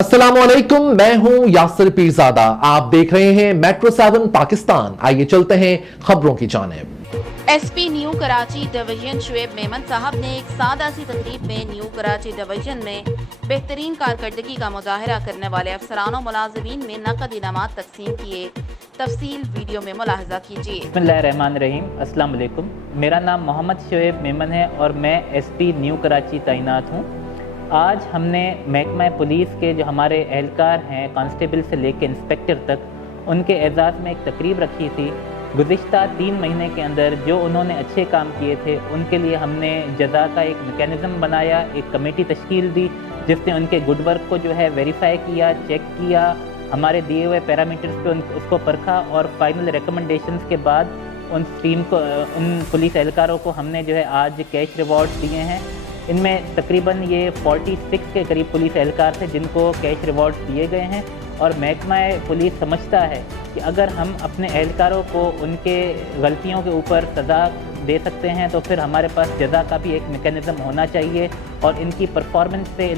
अस्सलामुअलैकुम, मैं हूं यासिर पीरजादा। आप देख रहे हैं मेट्रो 7 पाकिस्तान। आइए चलते हैं खबरों की जानिब। SP new Karachi division Shoaib Memon साहब ने एक सादा सी तकरीब में न्यू कराची डिवीजन में बेहतरीन कारकर्दगी का मुजाहरा करने वाले अफसरान और मुलाजिमीन में नकद इनामात तकसीम किए। तफसील वीडियो में मुलाहजा कीजिए। बिस्मिल्लाहिर्रहमानिर्रहीम। अस्सलाम वालेकुम। मेरा नाम मोहम्मद शुएब मेमन है और मैं एसपी न्यू कराची तैनात हूँ। आज हमने महकमा पुलिस के जो हमारे एहलकार हैं, कांस्टेबल से लेकर इंस्पेक्टर तक, उनके एजाज़ में एक तकरीब रखी थी। गुज़िश्ता 3 महीने के अंदर जो उन्होंने अच्छे काम किए थे उनके लिए हमने जज़ा का एक मैकेनिज़्म बनाया, एक कमेटी तश्कील दी जिसने उनके गुड वर्क को जो है वेरीफाई किया, चेक किया, हमारे दिए हुए पैरामीटर्स पे उसको परखा और फाइनल रिकमेंडेशंस के बाद उन पुलिस एहलकारों को हमने जो है आज कैश रिवॉर्ड दिए हैं। इनमें तकरीबन ये 46 के करीब पुलिस एहलकार थे जिनको कैश रिवॉर्ड दिए गए हैं। और महकमा पुलिस समझता है कि अगर हम अपने एहलकारों को उनके गलतियों के ऊपर सज़ा दे सकते हैं तो फिर हमारे पास जज़ा का भी एक मेकेनिज़्म होना चाहिए और इनकी परफॉर्मेंस से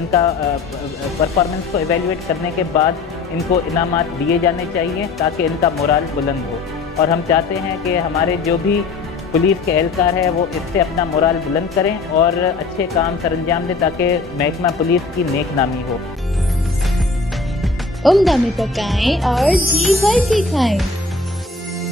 परफॉर्मेंस को एवेल्यूएट करने के बाद इनको इनामात दिए जाने चाहिए ताकि इनका मोराल बुलंद हो। और हम चाहते हैं कि हमारे जो भी पुलिस के एहलकार है वो इससे अपना मोराल बुलंद करें और अच्छे काम सरअंजाम दें ताकि महकमा पुलिस की नेक नामी हो। उम्दा में पकाएं और जी भर के खाएं।